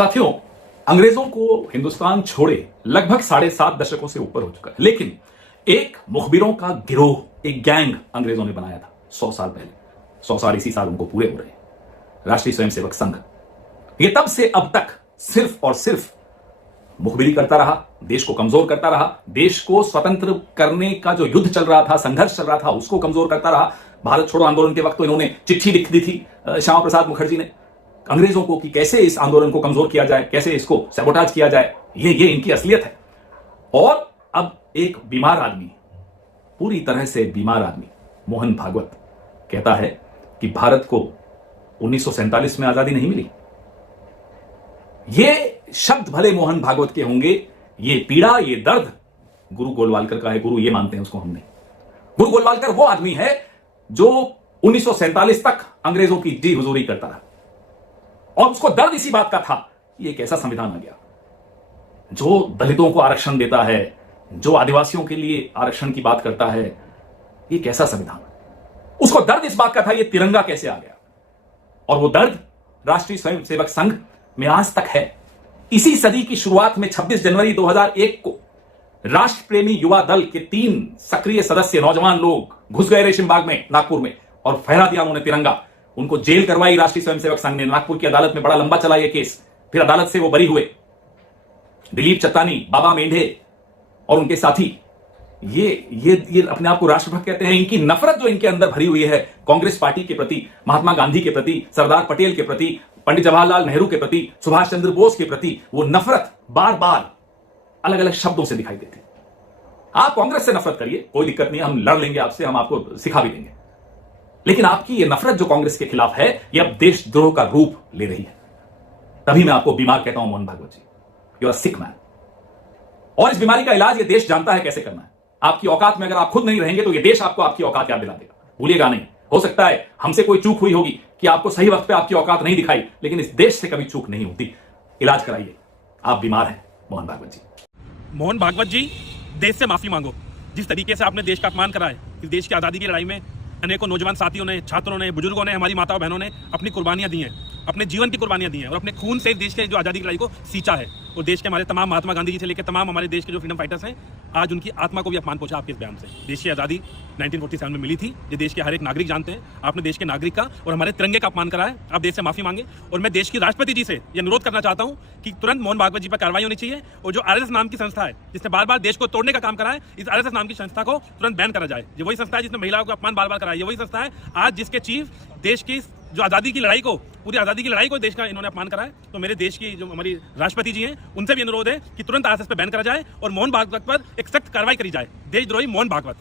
साथियों, अंग्रेजों को हिंदुस्तान छोड़े लगभग 7.5 दशकों से ऊपर हो चुका है, लेकिन एक मुखबिरों का गिरोह, एक गैंग अंग्रेजों ने बनाया था 100 साल पहले। 100 साल इसी साल उनको पूरे हो रहे हैं। राष्ट्रीय स्वयंसेवक संघ, ये तब से अब तक सिर्फ और सिर्फ मुखबिरी करता रहा, देश को कमजोर करता रहा, देश को स्वतंत्र करने का जो युद्ध चल रहा था, संघर्ष चल रहा था, उसको कमजोर करता रहा। भारत छोड़ो आंदोलन के वक्त तो इन्होंने चिट्ठी लिख दी थी श्यामा प्रसाद मुखर्जी ने अंग्रेजों को कि कैसे इस आंदोलन को कमजोर किया जाए, कैसे इसको सैबोटाज किया जाए। ये इनकी असलियत है। और अब एक बीमार आदमी, पूरी तरह से बीमार आदमी, मोहन भागवत कहता है कि भारत को 1947 में आजादी नहीं मिली। ये शब्द भले मोहन भागवत के होंगे, ये पीड़ा, ये दर्द गुरु गोलवालकर का है। गुरु ये मानते हैं उसको, हमने। गुरु गोलवालकर वो आदमी है जो 1947 तक अंग्रेजों की जी हुजूरी करता रहा, और उसको दर्द इसी बात का था कि एक ऐसा संविधान आ गया जो दलितों को आरक्षण देता है, जो आदिवासियों के लिए आरक्षण की बात करता है। ये कैसा संविधान? उसको दर्द इस बात का था ये तिरंगा कैसे आ गया, और वो दर्द राष्ट्रीय स्वयंसेवक संघ में आज तक है। इसी सदी की शुरुआत में 26 जनवरी 2001 को राष्ट्र प्रेमी युवा दल के 3 सक्रिय सदस्य नौजवान लोग घुस गए रेशम बाग में, नागपुर में, और फहरा दिया उन्होंने तिरंगा। उनको जेल करवाई राष्ट्रीय स्वयंसेवक संघ ने। नागपुर की अदालत में बड़ा लंबा चला यह केस, फिर अदालत से वो बरी हुए। दिलीप चत्तानी, बाबा मेंढे और उनके साथी ये अपने आप को राष्ट्रभक्त कहते हैं। इनकी नफरत जो इनके अंदर भरी हुई है कांग्रेस पार्टी के प्रति, महात्मा गांधी के प्रति, सरदार पटेल के प्रति, पंडित जवाहरलाल नेहरू के प्रति, सुभाष चंद्र बोस के प्रति, वो नफरत बार बार अलग अलग शब्दों से दिखाई देती। आप कांग्रेस से नफरत करिए, कोई दिक्कत नहीं, हम लड़ लेंगे आपसे, हम आपको सिखा भी देंगे। लेकिन आपकी ये नफरत जो कांग्रेस के खिलाफ है, ये अब देशद्रोह का रूप ले रही है। तभी मैं आपको बीमार कहता हूं मोहन भागवत जी, यू आर सिक मैन। और इस बीमारी का इलाज ये देश जानता है कैसे करना है। आपकी औकात में अगर आप खुद नहीं रहेंगे तो ये देश आपको आपकी औकात याद दिला देगा। भूलिएगा नहीं। हो सकता है हमसे कोई चूक हुई होगी कि आपको सही वक्त पे आपकी औकात नहीं दिखाई, लेकिन इस देश से कभी चूक नहीं होती। इलाज कराइए, आप बीमार हैं मोहन भागवत जी। मोहन भागवत जी, देश से माफी मांगो। जिस तरीके से आपने देश का अपमान करा है, इस देश की आज़ादी की लड़ाई में अनेकों नौजवान साथियों ने, छात्रों ने, बुजुर्गों ने, हमारी माताओं बहनों ने अपनी कुर्बानियां दी हैं, अपने जीवन की कुर्बानियां दी हैं, और अपने खून से देश के जो आज़ादी की लड़ाई को सींचा है। और देश के हमारे तमाम महात्मा गांधी जी से लेकर तमाम हमारे देश के जो फ्रीडम फाइटर्स हैं, आज उनकी आत्मा को भी अपमान पहुंचा आपके इस बयान से। देश की आज़ादी 1947 में मिली थी, ये देश के हर एक नागरिक जानते हैं। आपने देश के नागरिक का और हमारे तिरंगे का अपमान करा है। आप देश से माफी मांगे। और मैं देश की राष्ट्रपति जी से यह अनुरोध करना चाहता हूं कि तुरंत मोहन भागवत जी पर कार्रवाई होनी चाहिए, और जो आरएसएस नाम की संस्था है जिसने बार बार देश को तोड़ने का काम करा है, इस आरएसएस नाम की संस्था को तुरंत बैन करा जाए। ये वही संस्था है जिसने महिलाओं का अपमान बार बार कराया, ये वही संस्था है आज जिसके चीफ देश की जो आज़ादी की लड़ाई को, पूरी आज़ादी की लड़ाई को देश का इन्होंने अपमान करा है। तो मेरे देश की जो हमारी राष्ट्रपति जी हैं, उनसे भी अनुरोध है कि तुरंत आरएसएस पर बैन करा जाए और मोहन भागवत पर एक सख्त कार्रवाई करी जाए। देशद्रोही मोहन भागवत।